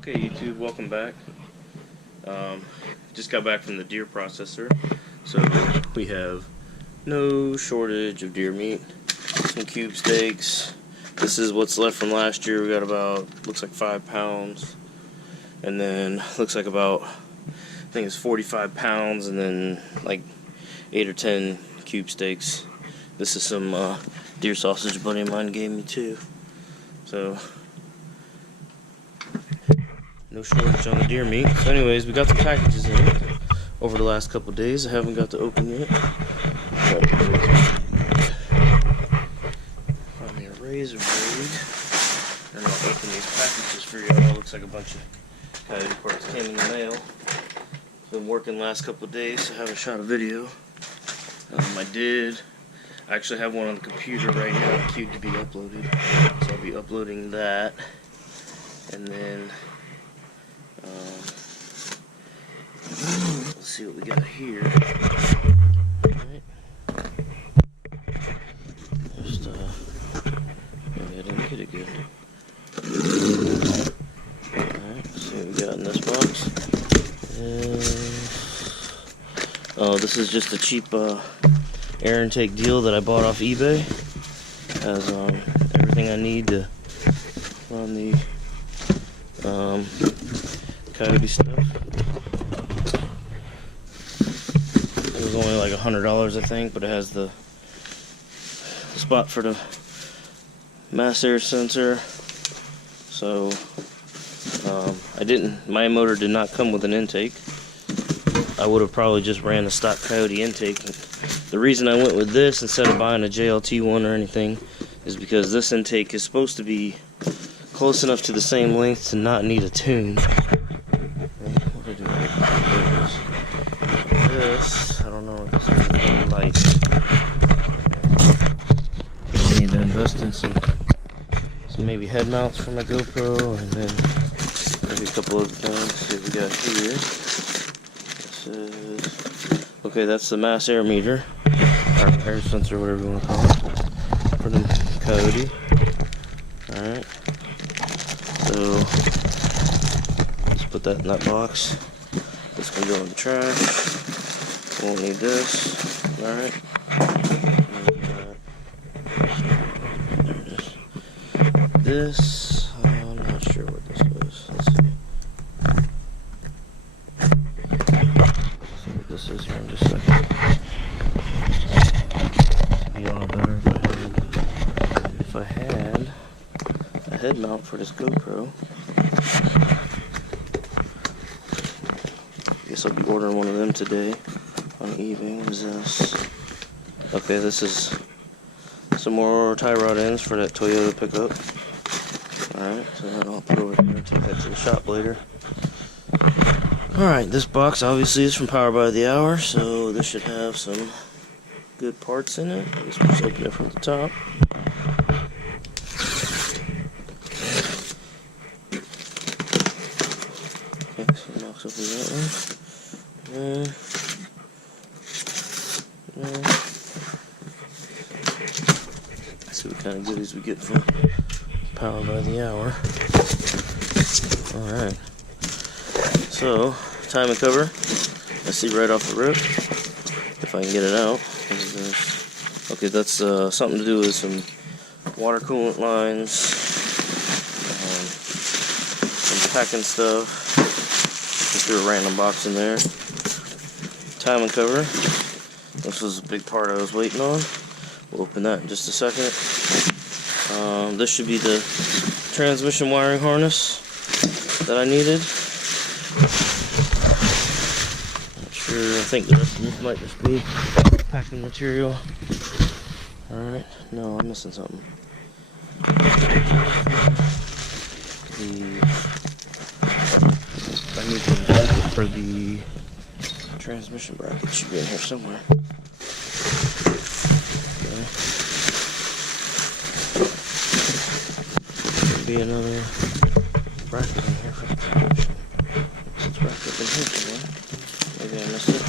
Okay, YouTube, welcome back. Just got back from the deer processor, so we have no shortage of deer meat. Some cube steaks. This is what's left from last year. We got about, looks like 5 pounds, and then looks like about, I think it's 45 pounds, and then like 8 or 10 cube steaks. This is some deer sausage a buddy of mine gave me too. So no shortage on the deer meat. So anyways, we got the packages in over the last couple days. I haven't got to open yet. Find me a razor blade, and I'll open these packages for y'all. Looks like a bunch of coyote parts came in the mail. Been working the last couple of days, so I haven't shot a video. I actually have one on the computer right now, queued to be uploaded. So I'll be uploading that, and then let's see what we got here. Alright. Just maybe I didn't get it good. Alright, let's see what we got in this box. Oh, this is just a cheap air intake deal that I bought off eBay. Has everything I need to run the coyote stuff. It was only like $100, I think, but it has the spot for the mass air sensor. So my motor did not come with an intake. I would have probably just ran the stock coyote intake. The reason I went with this instead of buying a JLT one or anything is because this intake is supposed to be close enough to the same length to not need a tune. What do I do with this? I don't know what this is really like. I need to invest in some maybe head mounts for my GoPro, and then maybe a couple other things. Let's see what we got here. Okay, that's the mass air meter, or air sensor, whatever you want to call it, for the coyote. Alright, so let's put that in that box. This can go in the trash. Won't need this. Alright. This, I'm not sure what this is. Let's see. This is here in just a second. It'd be a lot better if I had a head mount for this GoPro. Guess I'll be ordering one of them today on eBay. What is this? Okay, this is some more tie rod ends for that Toyota pickup. Alright, so I'll put over here and take that to the shop later. Alright, this box obviously is from Power by the Hour, so this should have some good parts in it. I guess we'll just open it from the top. Okay, so knocks open that one. Let's see what kind of goodies we get from Power by the Hour. Alright. So, timing cover, I see right off the rip, if I can get it out. Okay, that's something to do with some water coolant lines, some packing stuff. Just threw a random box in there. Timing cover, this was a big part I was waiting on. We'll open that in just a second. This should be the transmission wiring harness that I needed. I think the rest of this might just be packing material. Alright, no, I'm missing something. I need the bracket for the transmission bracket. It should be in here somewhere. Okay. Should be another bracket in here for the transmission. It's wrapped up in here somewhere. Maybe I missed it.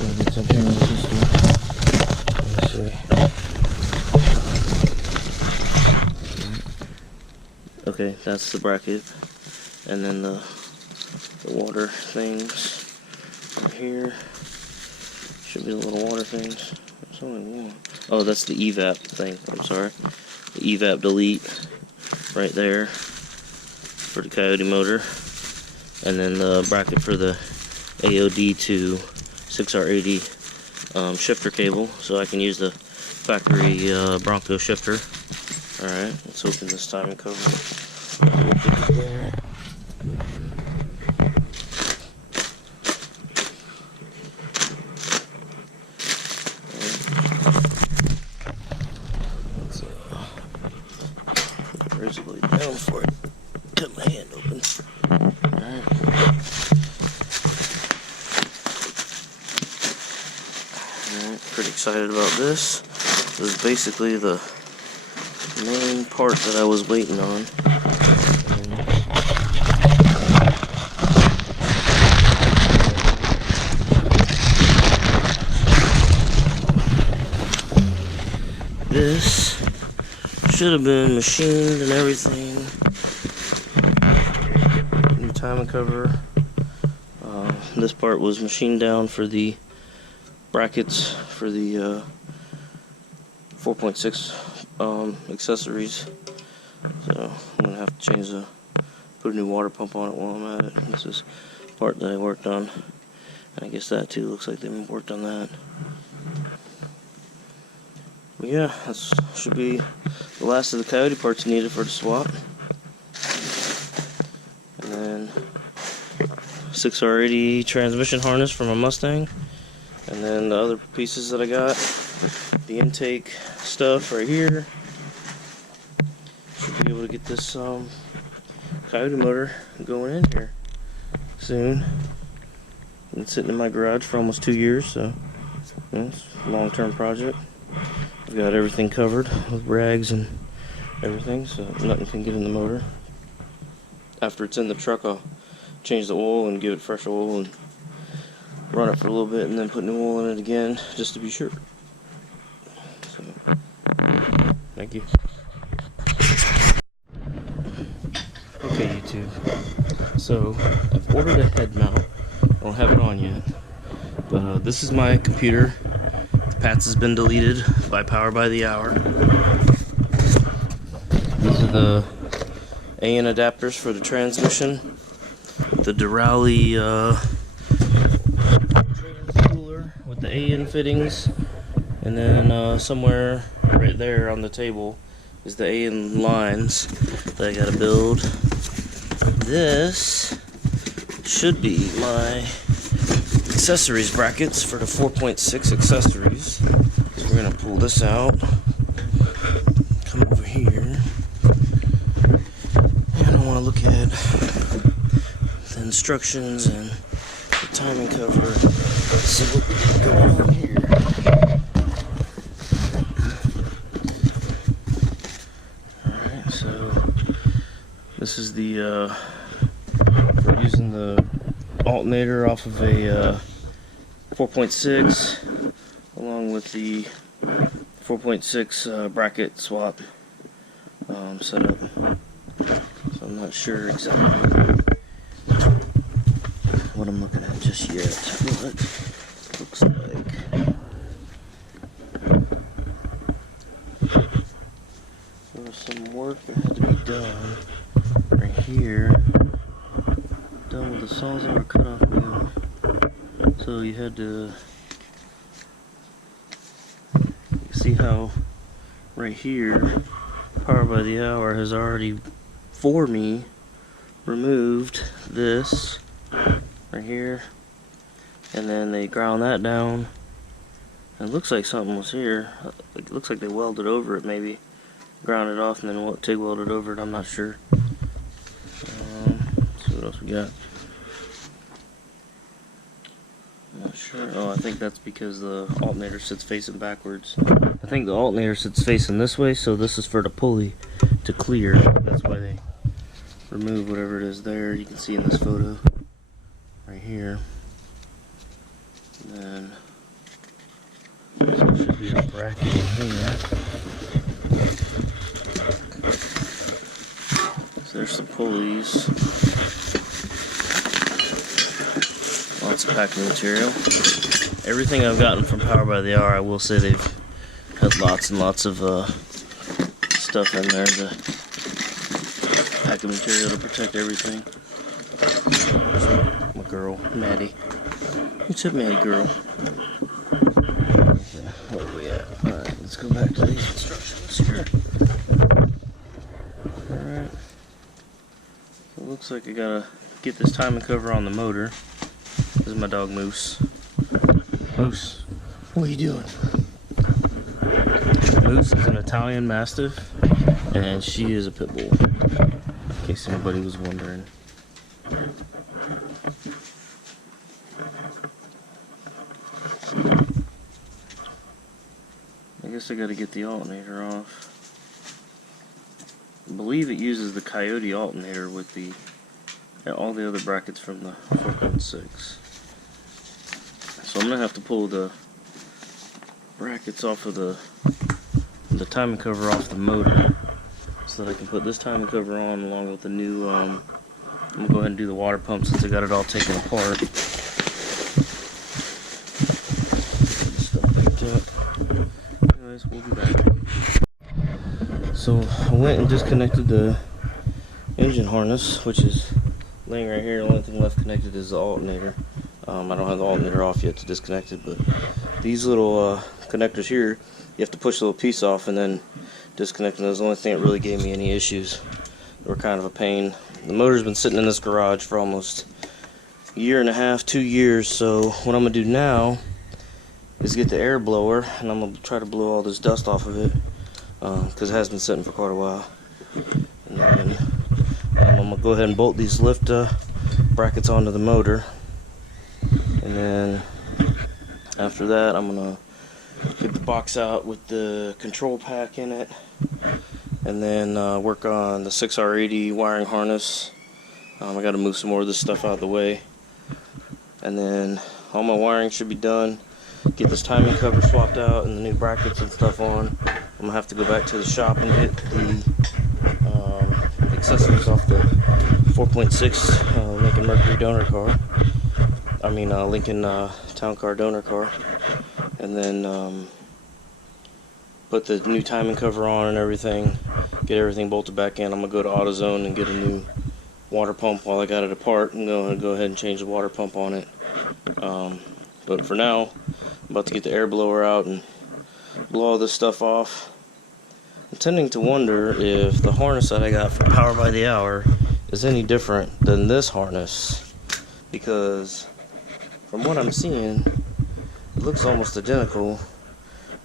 Maybe it's up here in the system. Let me see. Okay, that's the bracket, and then the water things right here. Should be the little water things. There's only one. Oh, that's the evap thing. I'm sorry. The evap delete right there for the Coyote motor, and then the bracket for the AOD to 6R80 shifter cable, so I can use the factory Bronco shifter. Alright, let's open this timing cover. Let's razor blade down for it. Cut my hand open. Alright. Alright, pretty excited about this. This is basically the main part that I was waiting on. This should have been machined and everything. New timing cover. This part was machined down for the brackets for the 4.6 accessories. So I'm gonna have to change put a new water pump on it while I'm at it. This is part that I worked on. And I guess that too looks like they worked on that. But yeah, that should be the last of the Coyote parts needed for the swap. And then 6R80 transmission harness for my Mustang. And then the other pieces that I got, the intake stuff right here. Should be able to get this Coyote motor going in here soon. Been sitting in my garage for almost 2 years, so it's a long-term project. I've got everything covered with rags and everything, so nothing can get in the motor. After it's in the truck, I'll change the oil and give it fresh oil and run it for a little bit and then put new oil in it again just to be sure. So, thank you. Okay, YouTube. So, I've ordered a head mount. I don't have it on yet. But this is my computer. PATS has been deleted by power by the hour. These are the AN adapters for the transmission. The Durali cooler with the AN fittings. And then somewhere right there on the table is the AN lines that I gotta build. This should be my accessories brackets for the 4.6 accessories. So we're gonna pull this out, come over here, and I want to look at the instructions and the timing cover and see what we got going on here. Alright, so this is the we're using the alternator off of a 4.6 along with the 4.6 bracket swap setup. So I'm not sure exactly what I'm looking at just yet, but it looks like there was some work that had to be done right here. Done with the Sawzall cutoff wheel. So you had to see how right here power by the hour has already for me removed this right here, and then they ground that down, and it looks like something was here. It looks like they welded over it, maybe ground it off and then TIG welded over it. I'm not sure. Let's see what else we got. Not sure. Oh, I think that's because the alternator sits facing backwards. I think the alternator sits facing this way, so this is for the pulley to clear. That's why they remove whatever it is there. You can see in this photo right here. And then so it should be a bracket in here. So there's some pulleys. Lots of packing material. Everything I've gotten from Power by the Hour, I will say they've had lots and lots of stuff in there, the packing material to protect everything. My girl, Maddie. What's up, Maddie girl? Where are we at? Alright, let's go back to these instructions here. Alright. So it looks like I gotta get this timing cover on the motor. This is my dog Moose. Moose, what are you doing? Moose is an Italian Mastiff, and she is a pit bull, in case anybody was wondering. I guess I gotta get the alternator off. I believe it uses the Coyote alternator with all the other brackets from the 4.6. So I'm gonna have to pull the brackets off of the timing cover off the motor so that I can put this timing cover on along with the new, I'm gonna go ahead and do the water pump since I got it all taken apart. Stuff picked up. Anyways, we'll be back. So I went and disconnected the engine harness, which is laying right here. The only thing left connected is the alternator. I don't have the alternator off yet to disconnect it, but these little connectors here, you have to push a little piece off and then disconnect them. That was the only thing that really gave me any issues. They were kind of a pain. The motor's been sitting in this garage for almost a year and a half, 2 years, so what I'm going to do now is get the air blower, and I'm going to try to blow all this dust off of it, because it has been sitting for quite a while. And then I'm going to go ahead and bolt these lift brackets onto the motor. And then after that, I'm gonna get the box out with the control pack in it, and then work on the 6R80 wiring harness. I gotta move some more of this stuff out of the way, and then all my wiring should be done. Get this timing cover swapped out and the new brackets and stuff on. I'm gonna have to go back to the shop and get the accessories off the 4.6 Lincoln Mercury donor car. Lincoln Town Car donor car, and then put the new timing cover on and everything, get everything bolted back in. I'm gonna go to AutoZone and get a new water pump while I got it apart, and go ahead and change the water pump on it. But for now, I'm about to get the air blower out and blow all this stuff off. I'm tending to wonder if the harness that I got from Power by the Hour is any different than this harness, because from what I'm seeing, it looks almost identical,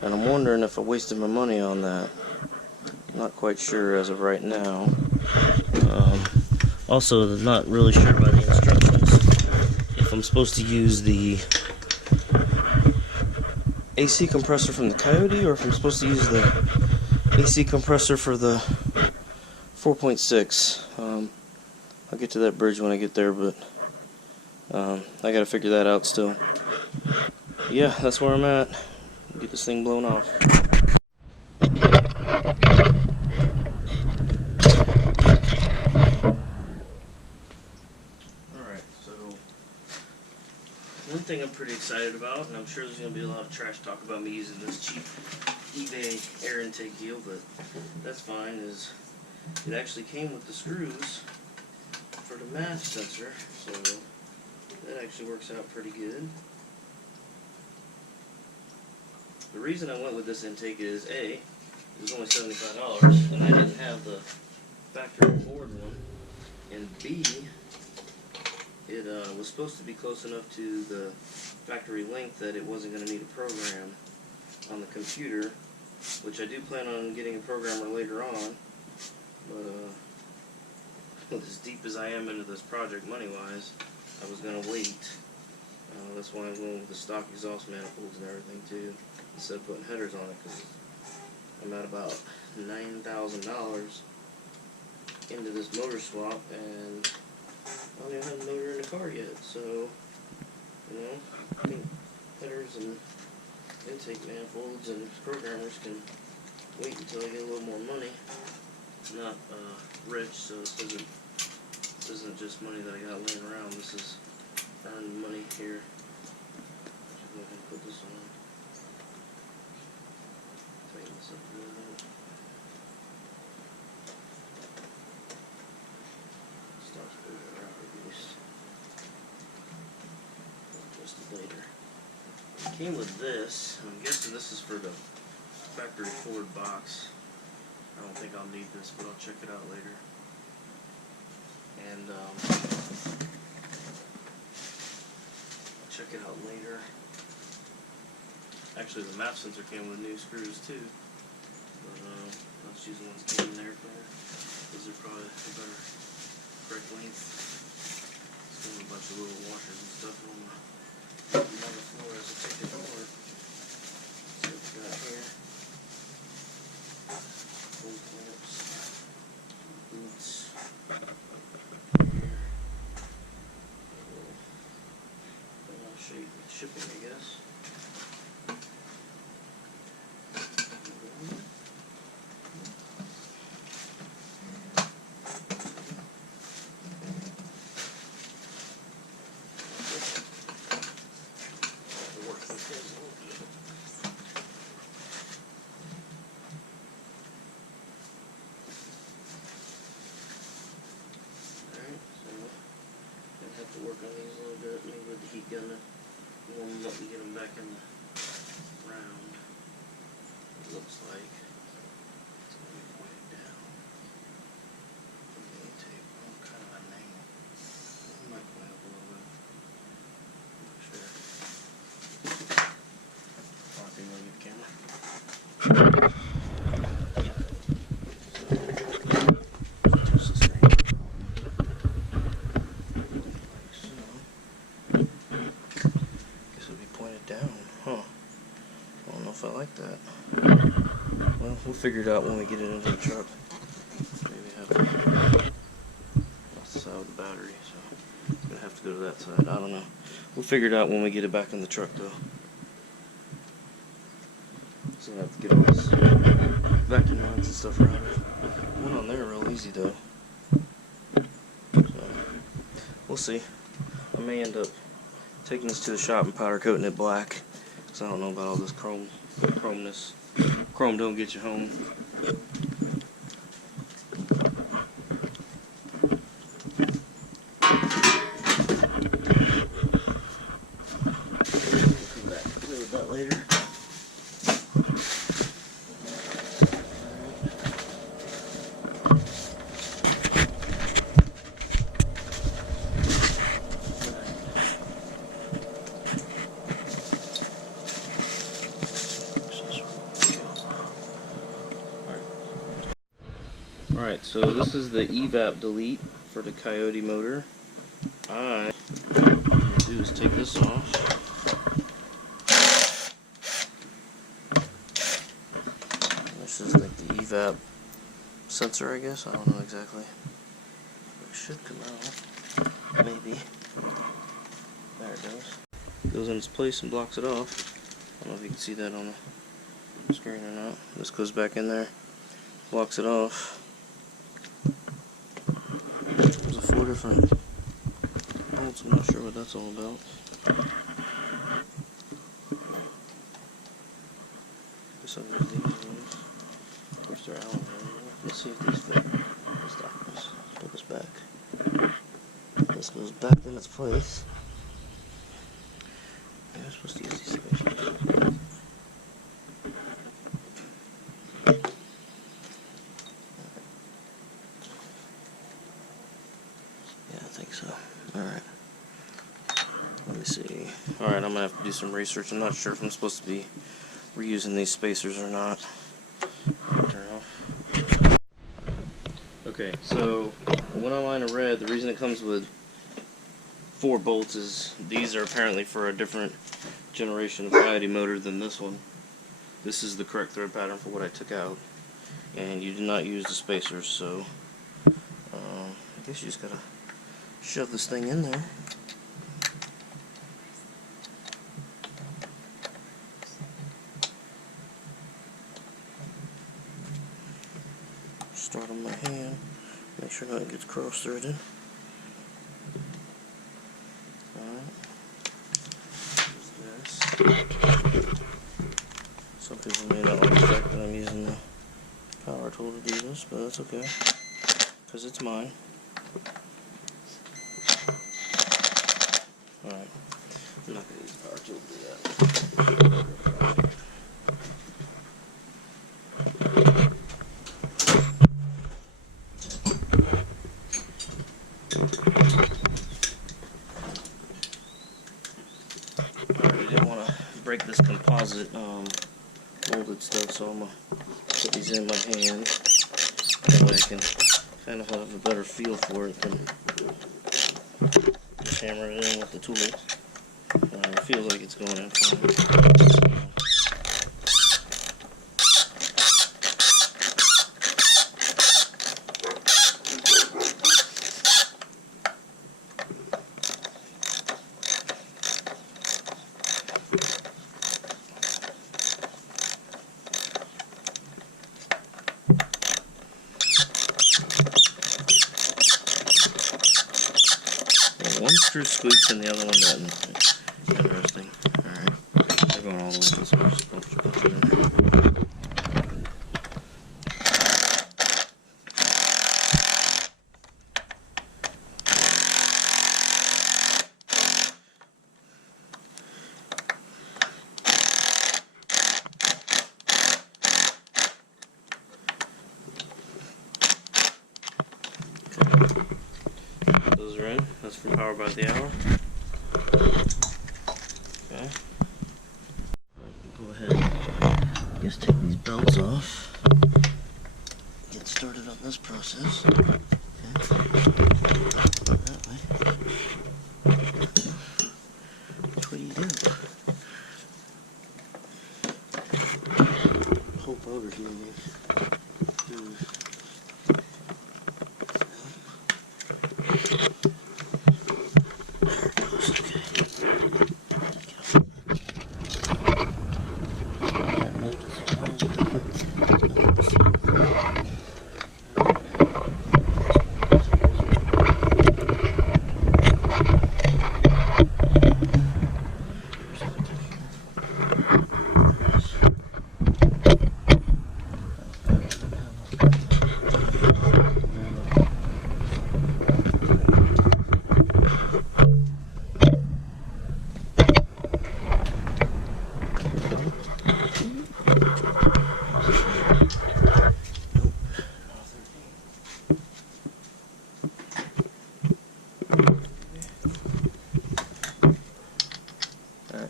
and I'm wondering if I wasted my money on that. I'm not quite sure as of right now. Also, I'm not really sure by the instructions if I'm supposed to use the AC compressor from the Coyote, or if I'm supposed to use the AC compressor for the 4.6. I'll get to that bridge when I get there, but I gotta figure that out still. Yeah, that's where I'm at. Get this thing blown off. Alright, so one thing I'm pretty excited about, and I'm sure there's going to be a lot of trash talk about me using this cheap eBay air intake deal, but that's fine, is it actually came with the screws for the mass sensor, so that actually works out pretty good. The reason I went with this intake is A, it was only $75 and I didn't have the factory Ford one, and B, it was supposed to be close enough to the factory length that it wasn't going to need a program on the computer, which I do plan on getting a programmer later on, but as deep as I am into this project money-wise, I was going to wait. That's why I'm going with the stock exhaust manifolds and everything too, instead of putting headers on it, because I'm at about $9,000 into this motor swap, and I don't even have the motor in the car yet, so, you know, I think headers and intake manifolds and programmers can wait until I get a little more money. not rich, so this isn't just money that I got laying around. This is earned money here. I'll go ahead and put this on. Tighten this up a little bit. Stops moving around at least. Adjust it later. It came with this. I'm guessing this is for the factory Ford box. I don't think I'll need this, but I'll check it out later. And I'll check it out later. Actually, the map sensor came with new screws too. But I'll just use the ones that came in there for there. Those are probably the better correct length. Still a bunch of little washers and stuff on the floor as I take it apart. See what we got here. Full clamps, boots, here, a little shape shipping, I guess. Have to work on these a little bit, maybe with the heat gun to warm them up and get them back in the round. It looks like it's going to be pointed down. Name tape, kind of a name. It might point up a little bit. I'm not sure. I'll have to look at the camera. If I like that. Well, we'll figure it out when we get it into the truck. Maybe have that's the side of the battery, so I'm gonna have to go to that side. I don't know. We'll figure it out when we get it back in the truck, though. So I have to get all this vacuum lines and stuff routed. Went on there real easy though. So we'll see. I may end up taking this to the shop and powder coating it black. I don't know about all this chromeness. Chrome don't get you home. Come back and play with that later. Alright, so this is the evap delete for the Coyote motor. What I'm going to do is take this off. This is like the evap sensor, I guess. I don't know exactly. It should come out. Maybe. There it goes. Goes in its place and blocks it off. I don't know if you can see that on the screen or not. This goes back in there. Blocks it off. There's 4 different bolts. I'm not sure what that's all about. Guess I'll use these ones. Of course, they're Allen. Let's see if these fit. Let's stop this. Put this back. This goes back in its place. I'm supposed to use these spacers. Yeah, I think so. Alright. Let me see. Alright, I'm going to have to do some research. I'm not sure if I'm supposed to be reusing these spacers or not. Turn off. Okay, so the one line of red, the reason it comes with 4 bolts is these are apparently for a different generation of Coyote motor than this one. This is the correct thread pattern for what I took out, and you did not use the spacers, so I guess you just gotta shove this thing in there. Start on my head. sure nothing gets cross-threaded. Alright. Some people may not like the fact that I'm using the power tool to do this, but that's okay, because it's mine. Alright, I'm not going to use the power tool to do that. Alright, I didn't want to break this composite molded stuff, so I'm going to put these in my hand. That way I can kind of have a better feel for it than just hammer it in with the tool. It feels like it's going in fine. One screw squeaks and the other one doesn't. Interesting. Alright. They're going all the way this way. Just put it in there. Those are in. That's from Power by the Hour. Okay. Go ahead. Just take these belts off. Get started on this process. Okay. That way. That's what you do. Whole powder here, man.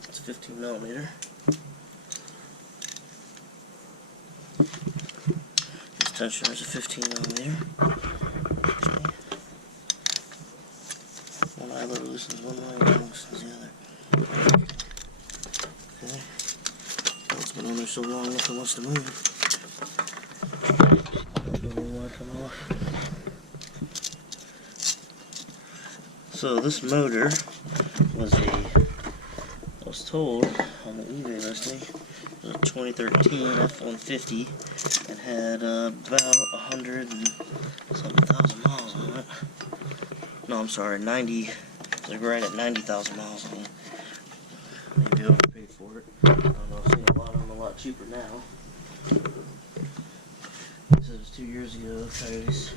It's 15 millimeter. This tensioner is a 15 millimeter. One eyelid loosens one way, one loosens the other. Okay. It's been on there so long, if it wants to move. So this motor was I was told on the eBay listing, it was a 2013 F-150 and had about 100 and something thousand miles on it. No, I'm sorry, 90, like right at 90,000 miles on it. Maybe overpaid for it. I don't know, I've seen a lot of them a lot cheaper now. This was 2 years ago. Coyotes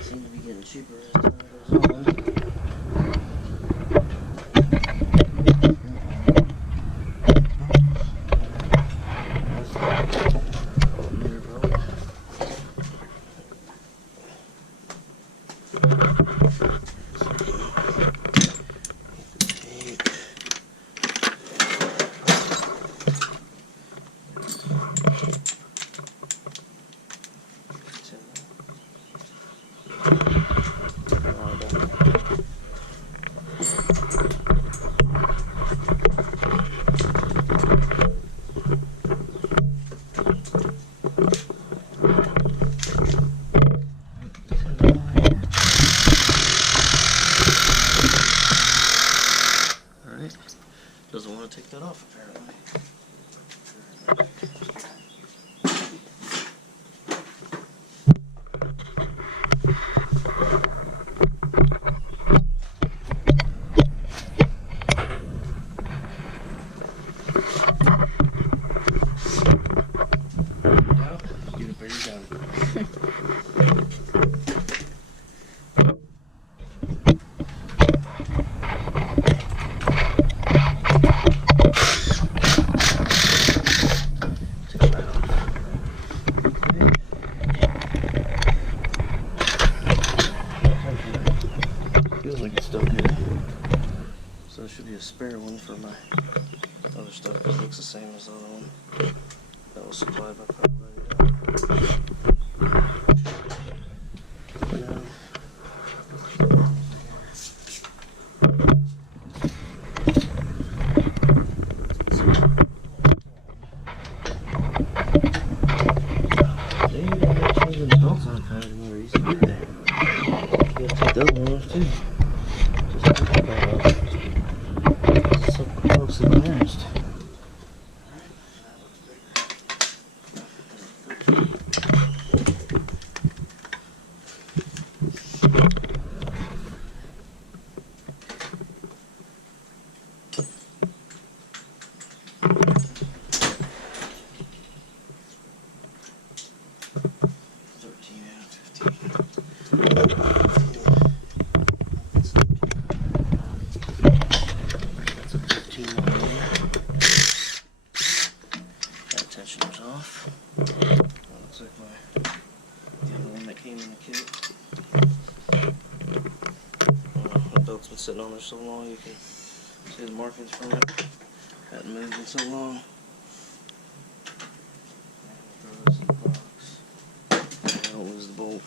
seem to be getting cheaper as time goes on. Doesn't want to take that off, apparently. should be a spare one for my other stuff. It looks the same as the other one. That was supplied by Power Ready. Those ones too. Just so closely balanced. Belt's been sitting on there so long you can see the markings from it. Hadn't moved in so long. Throw this in the box. Don't lose the bolt.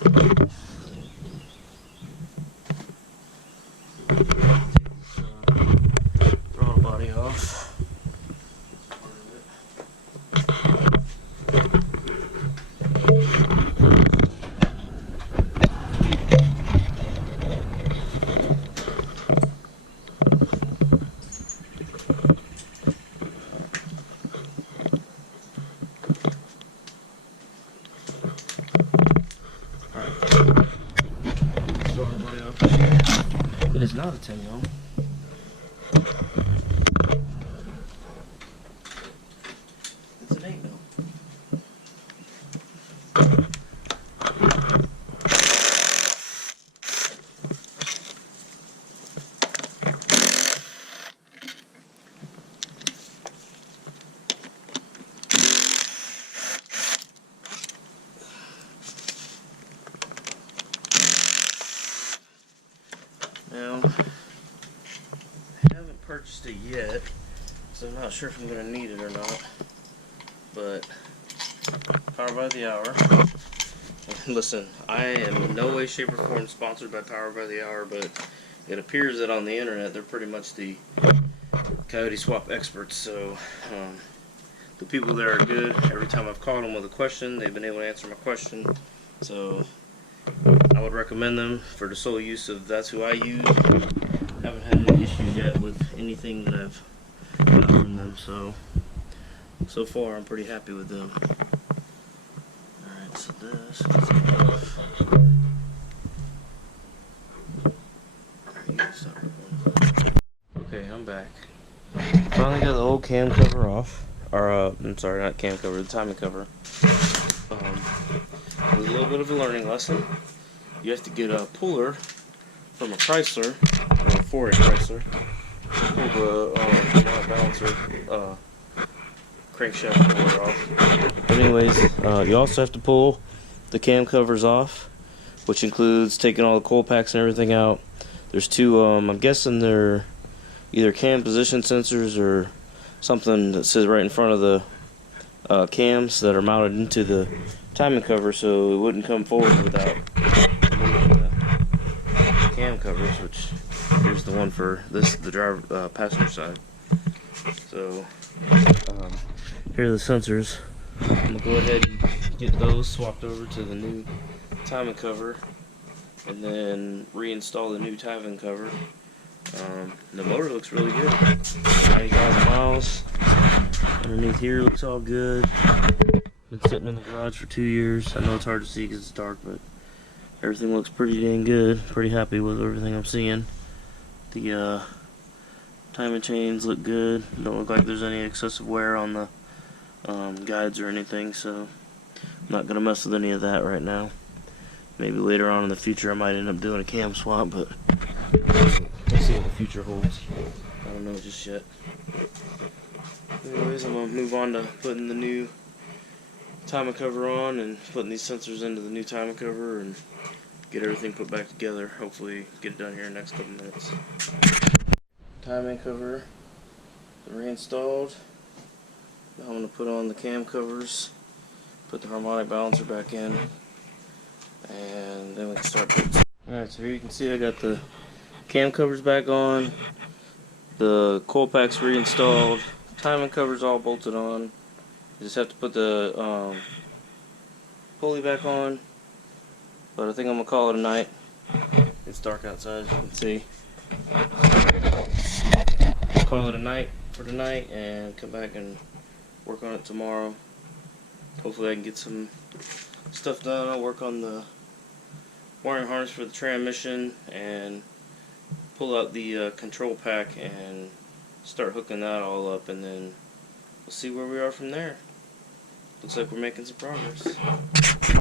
Throttle body off. It is not a 10 ohm. It's an 8 ohm. Now, I haven't purchased it yet, so I'm not sure if I'm going to need it or not, but Power by the Hour. Listen, I am in no way, shape, or form sponsored by Power by the Hour, but it appears that on the internet they're pretty much the coyote swap experts, so the people there are good. Every time I've called them with a question, they've been able to answer my question, so I would recommend them for the sole use of that's who I use. Haven't had any issues yet with anything that I've got from them, so far I'm pretty happy with them. Alright, so this let's get off. Okay, I'm back. Finally got the old cam cover off. Or I'm sorry, not cam cover, the timing cover. It was a little bit of a learning lesson. You have to get a puller from a Chrysler, or a Ford Chrysler, pull the balancer crankshaft puller off. But anyways, you also have to pull the cam covers off, which includes taking all the coil packs and everything out. There's two, I'm guessing they're either cam position sensors or something that sits right in front of the cams that are mounted into the timing cover, so it wouldn't come forward without removing the cam covers, which here's the one for this, the driver passenger side. So here are the sensors. I'm gonna go ahead and get those swapped over to the new timing cover, and then reinstall the new timing cover. The motor looks really good. 90,000 miles. Underneath here looks all good. Been sitting in the garage for 2 years. I know it's hard to see because it's dark, but everything looks pretty dang good. Pretty happy with everything I'm seeing. The timing chains look good. Don't look like there's any excessive wear on the guides or anything, so I'm not gonna mess with any of that right now. Maybe later on in the future I might end up doing a cam swap, but we'll see what the future holds. I don't know just yet. Anyways, I'm gonna move on to putting the new timing cover on and putting these sensors into the new timing cover and get everything put back together. Hopefully get it done here in the next couple minutes. timing cover reinstalled. Now I'm going to put on the cam covers, put the harmonic balancer back in, and then we can start putting. Alright, so here you can see I got the cam covers back on, the coil packs reinstalled, timing covers all bolted on. You just have to put the pulley back on, but I think I'm going to call it a night. It's dark outside, as you can see. Call it a night for tonight and come back and work on it tomorrow. Hopefully I can get some stuff done. I'll work on the wiring harness for the transmission and pull out the control pack and start hooking that all up, and then we'll see where we are from there. Looks like we're making some progress.